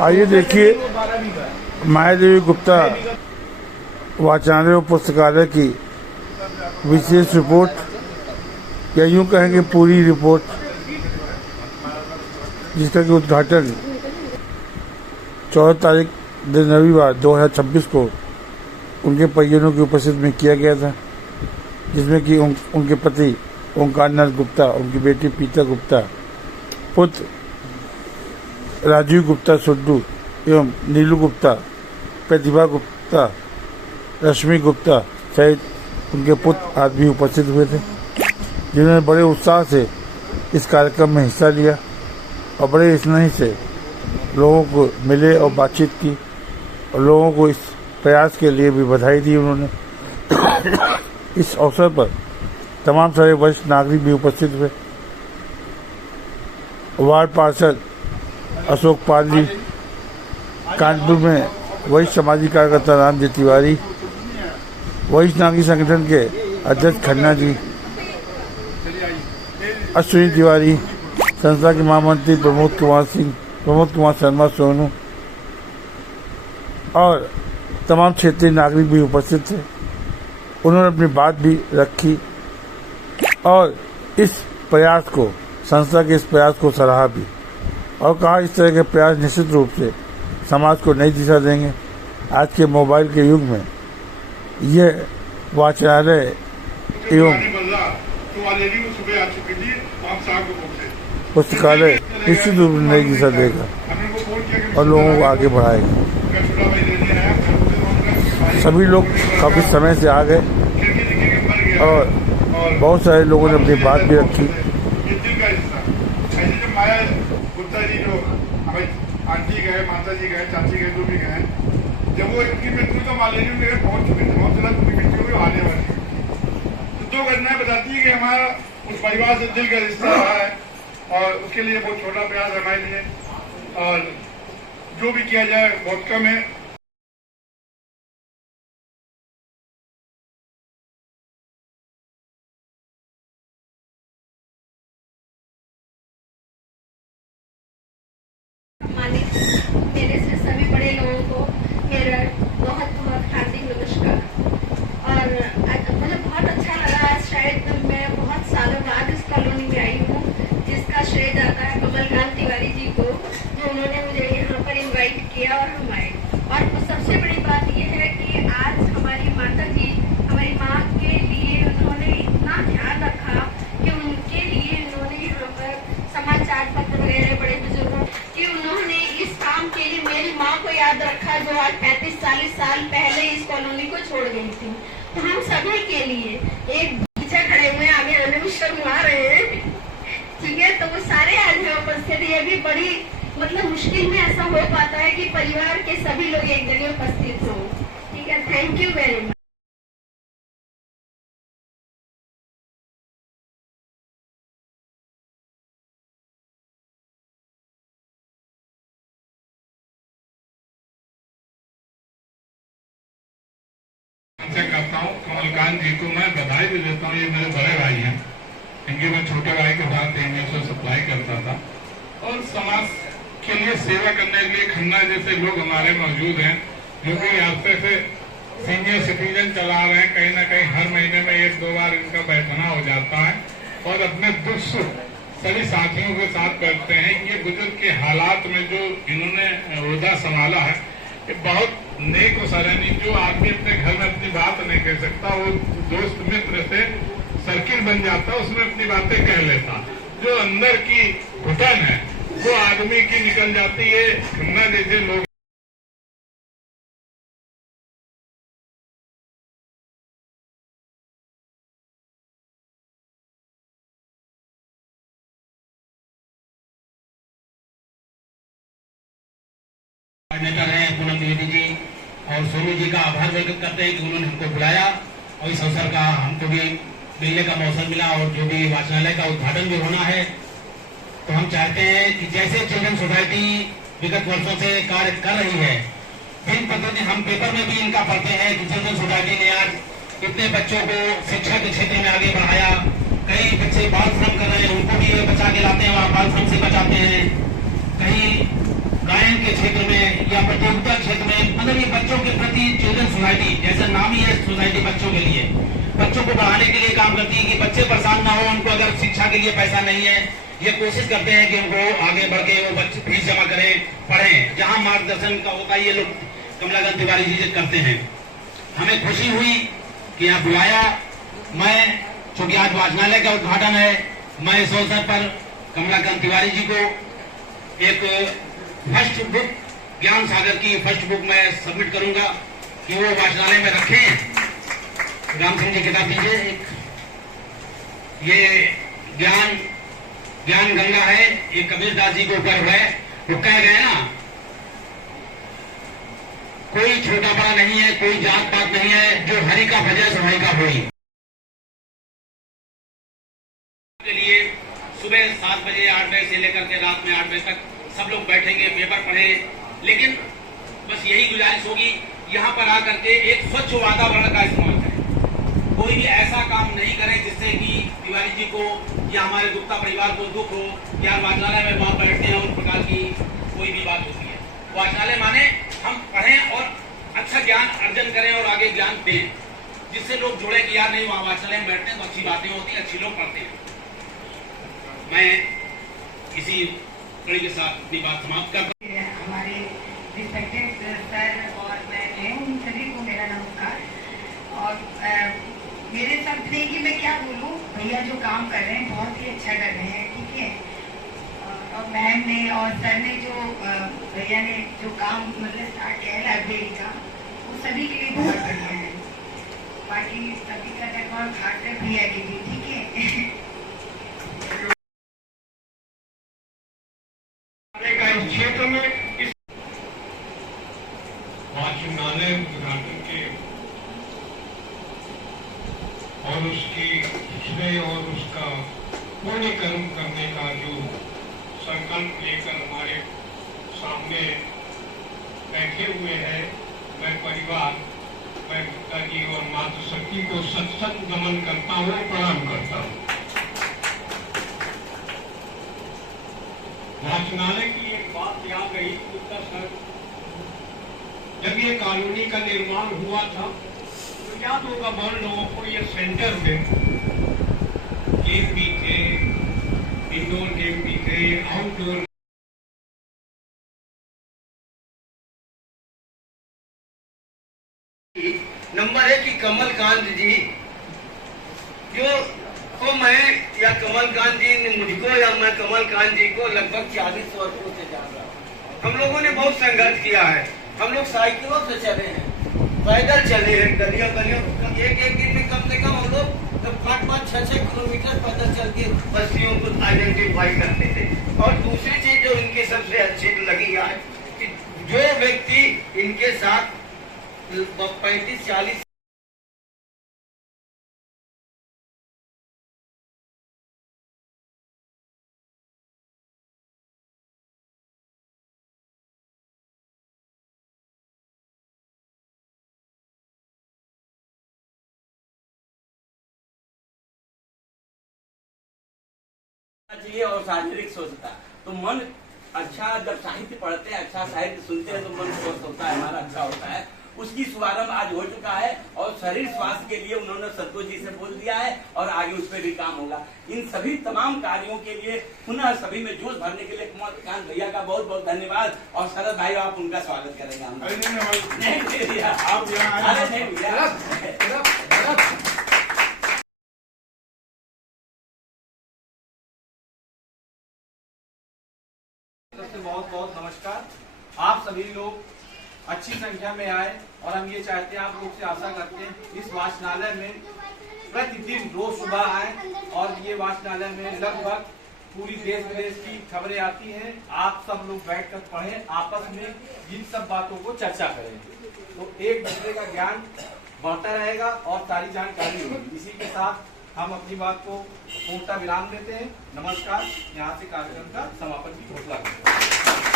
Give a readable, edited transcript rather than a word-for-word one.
आइए देखिए मायादेवी गुप्ता वाचनालय और पुस्तकालय की विशेष रिपोर्ट या यूँ कहेंगे पूरी रिपोर्ट, जिसका कि उद्घाटन 14 तारीख दिन रविवार 2026 को उनके परिजनों की उपस्थिति में किया गया था, जिसमें कि उनके पति ओंकार नाथ गुप्ता, उनकी बेटी पीता गुप्ता, पुत्र राजीव गुप्ता सुड्डू एवं नीलू गुप्ता, प्रतिभा गुप्ता, रश्मि गुप्ता सहित उनके पुत्र आदि भी उपस्थित हुए थे, जिन्होंने बड़े उत्साह से इस कार्यक्रम में हिस्सा लिया और बड़े स्नेह से लोगों को मिले और बातचीत की और लोगों को इस प्रयास के लिए भी बधाई दी उन्होंने। इस अवसर पर तमाम सारे वरिष्ठ नागरिक भी उपस्थित हुए। वार्ड पार्षद अशोक पाल जी, कानपुर में वरिष्ठ सामाजिक कार्यकर्ता रामजी तिवारी, वरिष्ठ नागरिक संगठन के अध्यक्ष खन्ना जी, अश्विनी तिवारी, संस्था के महामंत्री प्रमोद कुमार शर्मा सोनू और तमाम क्षेत्रीय नागरिक भी उपस्थित थे। उन्होंने अपनी बात भी रखी और इस प्रयास को, संस्था के इस प्रयास को सराहा भी और कहा इस तरह के प्रयास निश्चित रूप से समाज को नई दिशा देंगे। आज के मोबाइल के युग में यह वाचनालय एवं पुस्तकालय निश्चित रूप से नई दिशा देगा और लोगों को आगे बढ़ाएगा। सभी लोग काफ़ी समय से आ गए और बहुत सारे लोगों ने अपनी बात भी रखी। आंटी गए, माता जी गए, चाची गए, जो भी गए, जब वो इनकी मृत्यु तो मालेरियम लेकर पहुंच चुके थे, बहुत ज्यादा उनकी मृत्यु हुई आने वाली। तो दो घटनाएं बताती है कि हमारा उस परिवार से दिल का रिश्ता रहा है और उसके लिए बहुत छोटा प्रयास हमारे लिए, और जो भी किया जाए बहुत कम है। मेरे से सभी बड़े लोगों को मेरा बहुत बहुत हार्दिक नमस्कार। और मतलब बहुत अच्छा लगा। शायद मैं बहुत सालों बाद इस कॉलोनी में आई हूँ, जिसका श्रेय जाता है कमलकांत तिवारी जी को, जो उन्होंने मुझे यहाँ पर इनवाइट किया और हम आए। और सबसे बड़ी बात यह है कि आज हमारी माता जी, हमारी माँ के लिए उन्होंने इतना ध्यान रखा कि उनके लिए उन्होंने यहाँ पर समाचार पत्र वगैरह बड़े बुजुर्गों कि उन्होंने इस काम के लिए मेरी माँ को याद रखा, जो आज 35-40 साल पहले इस कॉलोनी को छोड़ गई थी। तो हम सभी के लिए एक पीछे खड़े हुए, आगे आने में शर्मा रहे हैं, ठीक है। तो वो सारे आज यहाँ उपस्थित, ये भी बड़ी मतलब मुश्किल में ऐसा हो पाता है कि परिवार के सभी लोग एक जगह उपस्थित हों, ठीक है। Thank you very much. करता हूँ कमलकांत जी को मैं बधाई भी देता हूँ। ये मेरे बड़े भाई हैं, इनके मैं छोटे भाई के साथ इंग्लिश सप्लाई करता था और समाज के लिए सेवा करने के लिए खन्ना जैसे लोग हमारे मौजूद हैं, जो कि आपसे से सीनियर सिटीजन चला रहे हैं। कहीं ना कहीं हर महीने में 1-2 बार इनका बैठना हो जाता है और अपने दुख सुख सभी साथियों के साथ करते हैं। ये बुजुर्ग के हालात में जो इन्होंने ओहदा संभाला है, ये बहुत नेक और सराहनीय। जो आदमी अपने घर में अपनी बात नहीं कह सकता, वो दोस्त मित्र से सर्किल बन जाता, उसमें अपनी बातें कह लेता। जो अंदर की घुटन है वो आदमी की निकल जाती है। खन्ना जैसे लोग नेता रहे पूनम द्विवेदी जी और सोनू जी का आभार व्यक्त करते हैं कि उन्होंने हमको बुलाया और इस अवसर का हमको भी मिलने का मौका मिला। और जो भी वाचनालय का उद्घाटन भी होना है, तो हम चाहते हैं कि जैसे चिल्ड्रन सोसाइटी विगत वर्षों से कार्य कर रही है, दिन प्रतिदिन हम पेपर में भी इनका पढ़ते हैं कि चिल्ड्रन सोसाइटी ने आज कितने बच्चों को शिक्षा के क्षेत्र में आगे बढ़ाया। कई बच्चे बाल श्रम कर रहे हैं, उनको भी बचा के लाते हैं, वहाँ बाल श्रम से बचाते हैं। कहीं गायन के क्षेत्र में या प्रतियोगिता क्षेत्र में, मतलब ये बच्चों के प्रति चिल्ड्रन सोसाइटी, जैसा नाम ही है सोसाइटी बच्चों के लिए, बच्चों को बढ़ाने के लिए काम करती है कि बच्चे परेशान ना हो। उनको अगर शिक्षा के लिए पैसा नहीं है, ये कोशिश करते हैं कि उनको आगे बढ़ के वो बच्चे फीस जमा करें, पढ़ें। जहां मार्गदर्शन का होता है ये लोग कमलाकांत तिवारी जी करते हैं। हमें खुशी हुई कि यहाँ बुलाया। मैं, चूंकि आज वाचनालय का उद्घाटन है, मैं इस अवसर पर कमलाकांत तिवारी जी को एक फर्स्ट बुक, ज्ञान सागर की फर्स्ट बुक मैं सबमिट करूंगा कि वो वाचनालय में रखें। राम सिंह जी किताब दीजिए एक। ये ज्ञान गंगा है, ये कबीर दास जी के ऊपर है। वो कह गए ना, कोई छोटा बड़ा नहीं है, कोई जात पात नहीं है, जो हरि का भजे सभाई का होई। के लिए सुबह 7 बजे 8 बजे से लेकर के रात में 8 बजे तक सब लोग बैठेंगे, पेपर पढ़ें। लेकिन बस यही गुजारिश होगी, यहाँ पर आकर के एक स्वच्छ वातावरण का इस्तेमाल करें। कोई भी ऐसा काम नहीं करें जिससे कि तिवारी जी को या हमारे गुप्ता परिवार को दुख हो, या वाचनालय में वहां बैठते हैं उन प्रकार की कोई भी बात होती है। वाचनालय माने हम पढ़ें और अच्छा ज्ञान अर्जन करें और आगे ज्ञान दें, जिससे लोग जुड़े कि यार नहीं, वहां वाचनालय में बैठते हैं तो अच्छी बातें होती हैं, अच्छी लोग पढ़ते हैं। मैं इसी कड़ी के साथ अपनी बात समाप्त करता हूं। हमारे रिस्पेक्टेड सर और मैं हूँ, सभी को मेरा नमस्कार। और मेरे शब्द नहीं कि मैं क्या बोलूँ, भैया जो काम कर रहे हैं बहुत ही अच्छा कर रहे हैं, ठीक है। और मैम ने और सर ने जो भैया ने जो काम मतलब स्टार्ट किया है लाइब्रेरी का, वो सभी के लिए बहुत बढ़िया है। बाकी सभी का रिकॉर्ड खाकर भैया के लिए, ठीक है। क्षेत्र में इस वाचनालय उद्घाटन के और उसकी श्रेय और उसका पूर्णीकरण करने का जो संकल्प लेकर हमारे सामने बैठे हुए हैं, मैं परिवार, मैं गुप्ता जी और मातृशक्ति को सत्संग नमन करता हूँ, प्रणाम करता हूँ। वाचनालय की एक बात याद रही, गुप्ता सर, जब ये कॉलोनी का निर्माण हुआ था तो याद होगा बहुत लोगों को, ये सेंटर में गेम भी थे, इंडोर गेम भी थे, आउटडोर। नंबर है कि कमलकांत जी जो को मैं या कमलकांत जी ने मुझको या मैं कमलकांत जी को लगभग 40 वर्षों से जान रहा हूँ। हम लोगों ने बहुत संघर्ष किया है। हम लोग साइकिलों से चले हैं, पैदल चले हैं, गलियों एक दिन में कम से कम हम लोग 5-6 किलोमीटर पैदल चल के बस्तियों को आइडेंटिफाई करते थे। और दूसरी चीज जो इनके सबसे अच्छी लगी है कि जो व्यक्ति इनके साथ 35-40 चाहिए और शारीरिक स्वस्थता। तो मन अच्छा, जब साहित्य पढ़ते हैं, अच्छा साहित्य सुनते हैं तो मन स्वस्थ होता है, हमारा अच्छा होता है। उसकी शुभारंभ आज हो चुका है और शरीर स्वास्थ्य के लिए उन्होंने संतोष जी से बोल दिया है और आगे उस पर भी काम होगा। इन सभी तमाम कार्यों के लिए पुनः सभी में जोश भरने के लिए कमलकांत भैया का बहुत बहुत धन्यवाद। और शरद भाई आप उनका स्वागत करेंगे। हम नहीं भैया, बहुत बहुत नमस्कार। आप सभी लोग अच्छी संख्या में आए और हम ये चाहते हैं, आप लोग से आशा करते हैं इस वाचनालय में प्रतिदिन रोज सुबह आए और ये वाचनालय में लगभग पूरी देश विदेश की खबरें आती हैं। आप सब लोग बैठकर पढ़ें, आपस में इन सब बातों को चर्चा करें, तो एक दूसरे का ज्ञान बढ़ता रहेगा और सारी जानकारी होगी। इसी के साथ हम अपनी बात को पूर्णतः विराम देते हैं। नमस्कार। यहाँ से कार्यक्रम का समापन की घोषणा करते हैं।